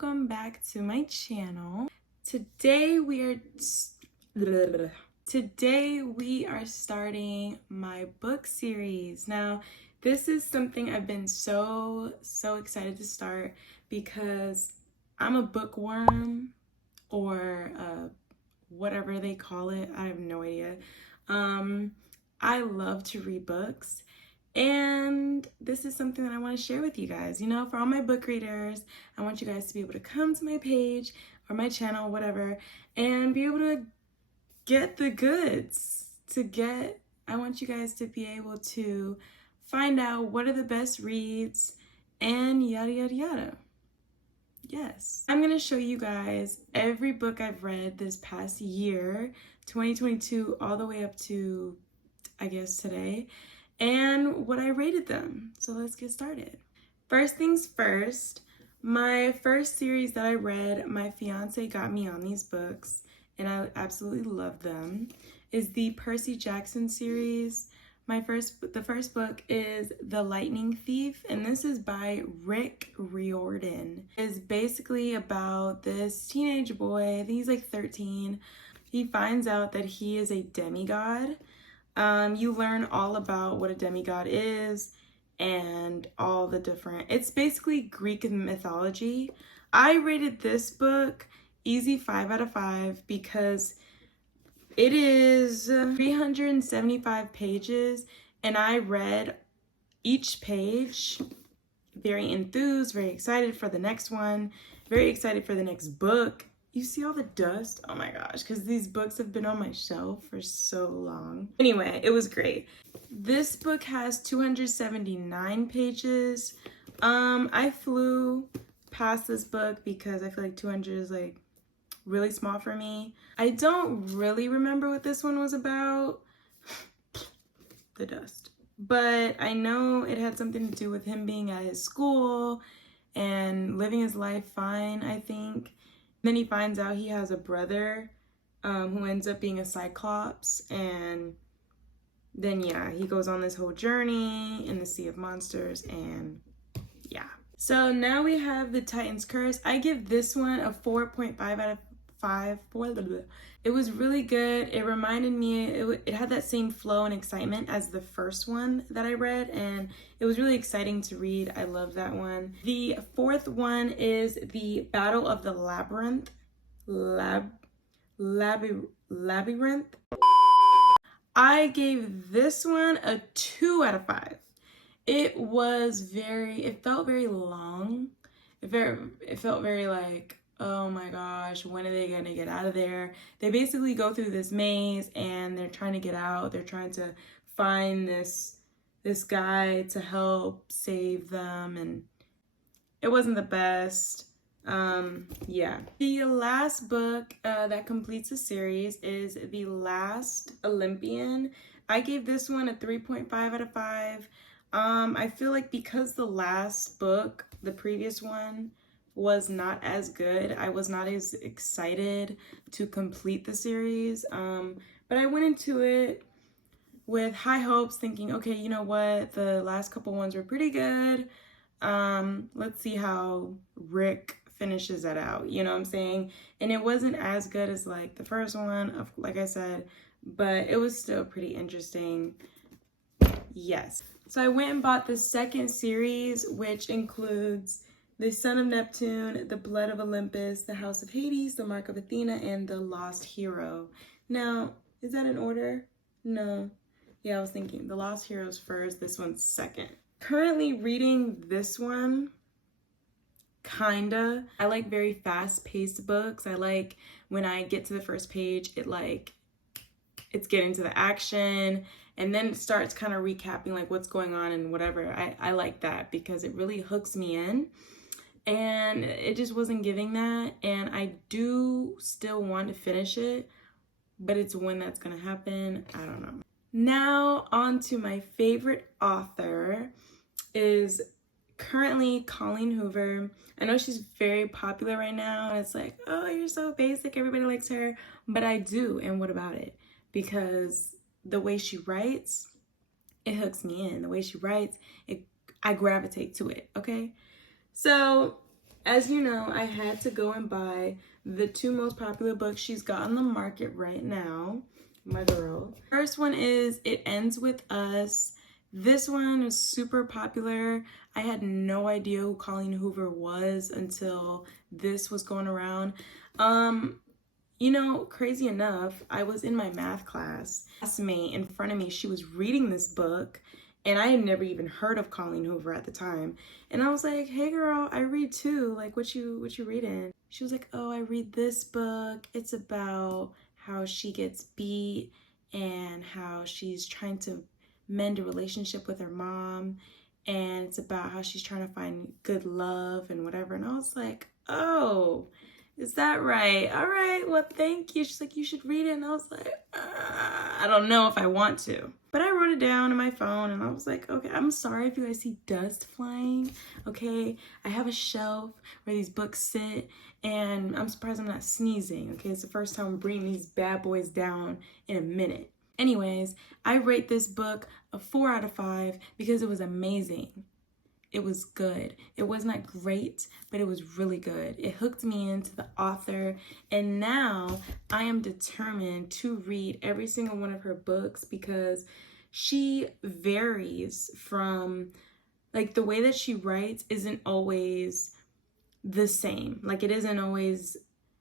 welcome back to my channel. Today we are starting my book series. Now, this is something I've been so excited to start because I'm a bookworm, or whatever they call it. I have no idea. I love to read books, and this is something that I want to share with you guys. You know, for all my book readers, I want you guys to be able to come to my page or my channel, whatever, and be able to get the goods. I want you guys to be able to find out what are the best reads and yada yada yada. Yes. I'm going to show you guys every book I've read this past year, 2022, all the way up to, I guess, today, and what I rated them. So let's get started. First things first, my first series that I read, my fiance got me on these books, and I absolutely love them, is the Percy Jackson series. The first book is The Lightning Thief, and this is by Riordan. It's basically about this teenage boy, I think he's like 13. He finds out that he is a demigod. You learn all about what a demigod is and all the different, it's basically Greek mythology. I rated this book easy 5 out of 5 because it is 375 pages, and I read each page very enthused, very excited for the next one, very excited for the next book. You see all the dust? Oh my gosh, because these books have been on my shelf for so long. Anyway, it was great. This book has 279 pages. I flew past this book because I feel like 200 is like really small for me. I don't really remember what this one was about. The dust. But I know it had something to do with him being at his school and living his life fine, I think. Then he finds out he has a brother who ends up being a cyclops, and then yeah, he goes on this whole journey in the Sea of Monsters, and yeah. So now we have The Titan's Curse. I give this one a 4.5 out of 5. It was really good. It reminded me, it had that same flow and excitement as the first one that I read, and it was really exciting to read. I love that one. The fourth one is The Battle of the Labyrinth. Labyrinth. I gave this one a 2 out of 5. It felt very long. It felt very like, oh my gosh, when are they gonna get out of there? They basically go through this maze and they're trying to get out. They're trying to find this guy to help save them, and it wasn't the best. Yeah. The last book that completes the series is The Last Olympian. I gave this one a 3.5 out of 5. I feel like because the last book, the previous one, was not as good, I was not as excited to complete the series, but I went into it with high hopes, thinking, okay, you know what, the last couple ones were pretty good. Let's see how Rick finishes that out, you know what I'm saying? And it wasn't as good as like the first one, like I said, but it was still pretty interesting. Yes. So I went and bought the second series, which includes The Son of Neptune, The Blood of Olympus, The House of Hades, The Mark of Athena, and The Lost Hero. Now, is that in order? No. Yeah, I was thinking The Lost Hero's first, this one's second. Currently reading this one, kinda. I like very fast-paced books. I like when I get to the first page, it's getting to the action, and then it starts kind of recapping like what's going on and whatever. I like that because it really hooks me in. And it just wasn't giving that, and I do still want to finish it, but it's when that's gonna happen, I don't know. Now on to my favorite author is currently Colleen Hoover. I know she's very popular right now, and it's like, oh, you're so basic, everybody likes her, but I do, and what about it? Because the way she writes, it hooks me in. The way she writes, I gravitate to it, okay? So As you know, I had to go and buy the two most popular books she's got on the market right now, my girl. First one is It Ends With Us. This one is super popular. I had no idea who Colleen Hoover was until this was going around. You know, crazy enough, I was in my math class. A classmate in front of me, she was reading this book, and I had never even heard of Colleen Hoover at the time. And I was like, "Hey girl, I read too. Like, what you reading?" She was like, "Oh, I read this book. It's about how she gets beat and how she's trying to mend a relationship with her mom, and it's about how she's trying to find good love and whatever." And I was like, "Oh, is that right? All right, well, thank you." She's like, "You should read it." And I was like, I don't know if I want to. But I wrote it down on my phone and I was like, okay, I'm sorry if you guys see dust flying, okay? I have a shelf where these books sit and I'm surprised I'm not sneezing, okay? It's the first time I'm bringing these bad boys down in a minute. Anyways, I rate this book a 4 out of 5 because it was amazing. It was good. It was not great, but it was really good. It hooked me into the author, and now I am determined to read every single one of her books because she varies from, like, the way that she writes isn't always the same. Like, it isn't always,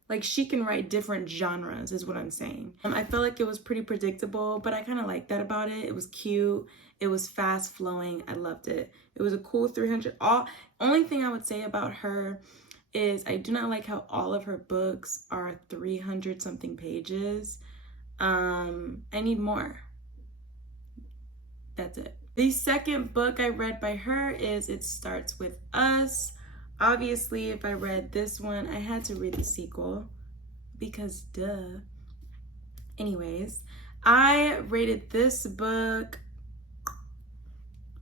like, she can write different genres is what I'm saying. I felt like it was pretty predictable, but I kind of liked that about it. It was cute. It was fast flowing. I loved it. It was a cool 300. Only thing I would say about her is I do not like how all of her books are 300 something pages. I need more. That's it. The second book I read by her is It Starts With Us. Obviously, if I read this one, I had to read the sequel because duh. Anyways, I rated this book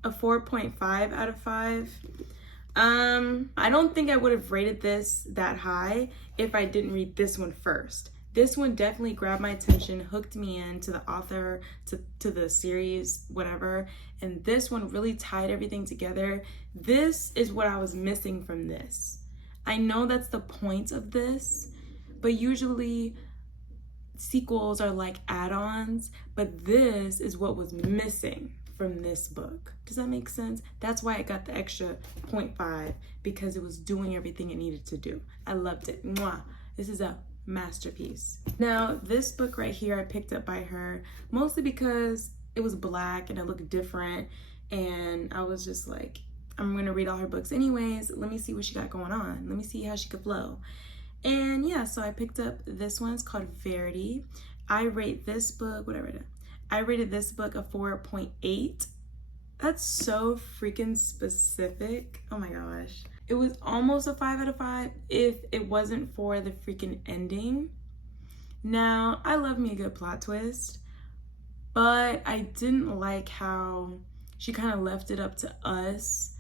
a 4.5 out of 5. I don't think I would have rated this that high if I didn't read this one first. This one definitely grabbed my attention, hooked me into the author, to the series, whatever. And this one really tied everything together. This is what I was missing from this. I know that's the point of this, but usually sequels are like add-ons, but this is what was missing from this book. Does that make sense? That's why it got the extra 0.5, because it was doing everything it needed to do. I loved it. Mwah. This is a masterpiece. Now, this book right here I picked up by her mostly because it was black and it looked different, and I was just like, I'm gonna read all her books anyways. Let me see what she got going on. Let me see how she could flow. And yeah, so I picked up this one. It's called Verity. I rate this book, whatever. I rated this book a 4.8. That's so freaking specific. Oh my gosh. It was almost a 5 out of 5 if it wasn't for the freaking ending. Now, I love me a good plot twist, but I didn't like how she kind of left it up to us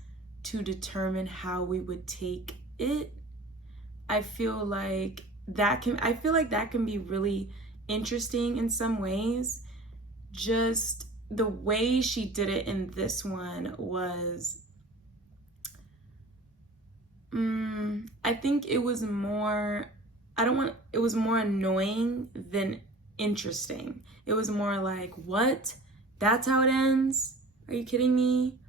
to determine how we would take it. I feel like that can be really interesting in some ways. Just the way she did it in this one was, I think it was more, it was more annoying than interesting. It was more like, what? That's how it ends? Are you kidding me?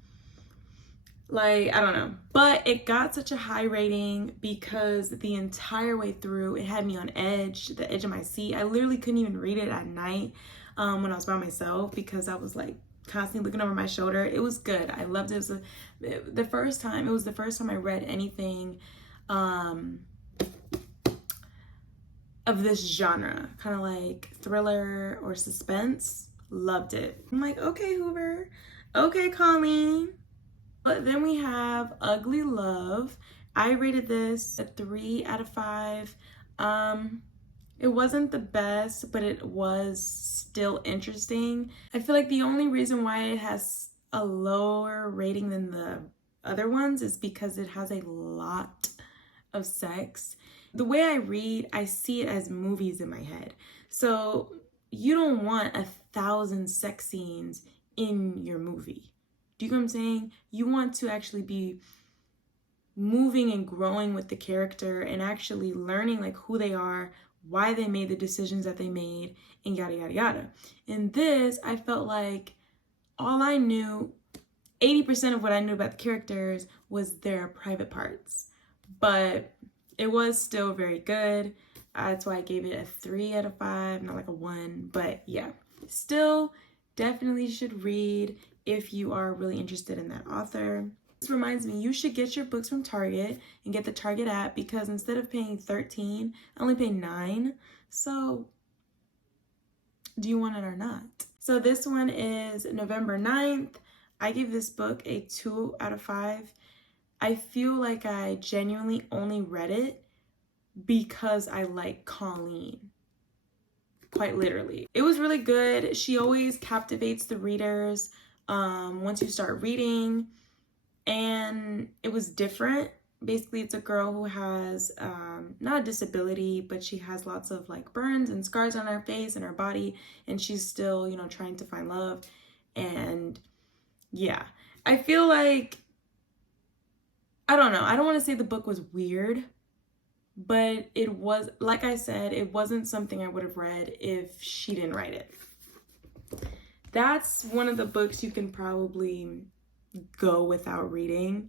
Like, I don't know. But it got such a high rating because the entire way through, it had me on edge, the edge of my seat. I literally couldn't even read it at night when I was by myself because I was like constantly looking over my shoulder. It was good. I loved it. It was the first time I read anything of this genre, kind of like thriller or suspense. Loved it. I'm like, okay, Hoover. Okay, Colleen. But then we have Ugly Love. I rated this a 3 out of 5. It wasn't the best, but it was still interesting. I feel like the only reason why it has a lower rating than the other ones is because it has a lot of sex. The way I read, I see it as movies in my head. So you don't want 1,000 sex scenes in your movie. Do you know what I'm saying? You want to actually be moving and growing with the character and actually learning like who they are, why they made the decisions that they made, and yada yada yada. In this, I felt like all I knew, 80% of what I knew about the characters was their private parts, but it was still very good. That's why I gave it a 3 out of 5, not like a 1, but yeah, still definitely should read if you are really interested in that author. This reminds me, you should get your books from Target and get the Target app, because instead of paying $13, I only pay $9. So do you want it or not? So this one is November 9th. I gave this book a 2 out of 5. I feel like I genuinely only read it because I like Colleen. Quite literally. It was really good. She always captivates the readers once you start reading. And it was different. Basically, it's a girl who has not a disability, but she has lots of like burns and scars on her face and her body, and she's still, you know, trying to find love. And yeah, I feel like, I don't know, I don't want to say the book was weird, but it was, like I said, it wasn't something I would have read if she didn't write it. That's one of the books you can probably go without reading,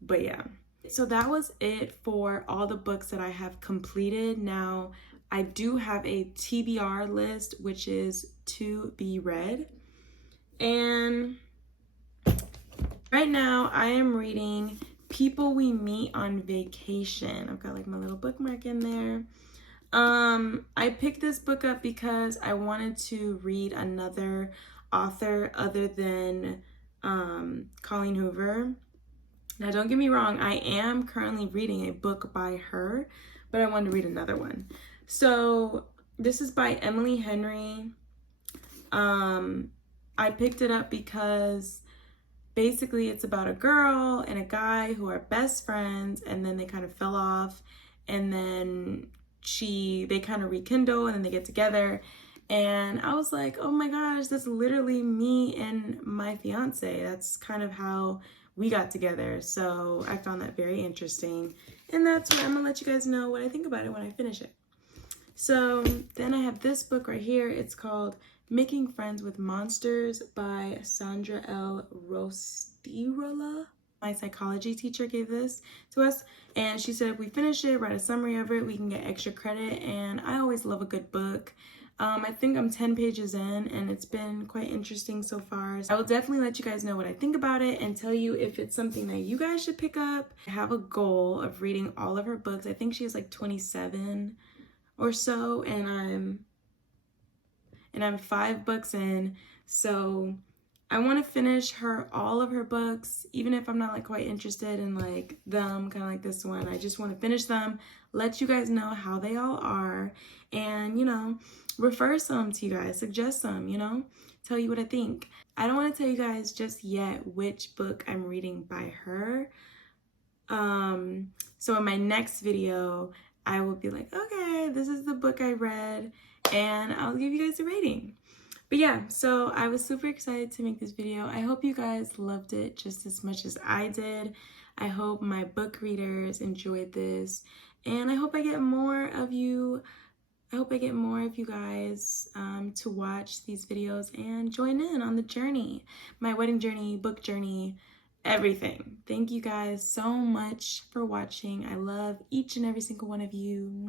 but yeah. So that was it for all the books that I have completed. Now, I do have a TBR list, which is to be read. And right now I am reading People We Meet on Vacation. I've got like my little bookmark in there. I picked this book up because I wanted to read another author other than Colleen Hoover. Now, don't get me wrong, I am currently reading a book by her, but I wanted to read another one. So this is by Emily Henry. I picked it up because basically it's about a girl and a guy who are best friends, and then they kind of fell off, and then they kind of rekindle, and then they get together. And I was like, oh my gosh, that's literally me and my fiance. That's kind of how we got together. So I found that very interesting. And that's why I'm gonna let you guys know what I think about it when I finish it. So then I have this book right here. It's called Making Friends with Monsters by Sandra L. Rostirola. My psychology teacher gave this to us, and she said if we finish it, write a summary of it, we can get extra credit. And I always love a good book. I think I'm 10 pages in, and it's been quite interesting so far. So I will definitely let you guys know what I think about it and tell you if it's something that you guys should pick up. I have a goal of reading all of her books. I think she has like 27 or so, and I'm 5 books in. So I want to finish all of her books, even if I'm not like quite interested in like them, kind of like this one. I just want to finish them, let you guys know how they all are, and you know, refer some to you guys, suggest some, you know, tell you what I think. I don't want to tell you guys just yet which book I'm reading by her. So in my next video, I will be like, okay, this is the book I read, and I'll give you guys a rating. But yeah, so I was super excited to make this video. I hope you guys loved it just as much as I did. I hope my book readers enjoyed this, and I hope I get more of you. I hope I get more of you guys to watch these videos and join in on the journey, my wedding journey, book journey, everything. Thank you guys so much for watching. I love each and every single one of you.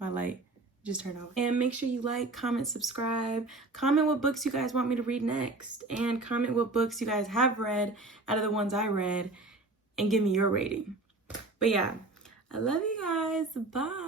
My light just turned off. And make sure you like, comment, subscribe, comment what books you guys want me to read next, and comment what books you guys have read out of the ones I read, and give me your rating. But yeah, I love you guys. Bye.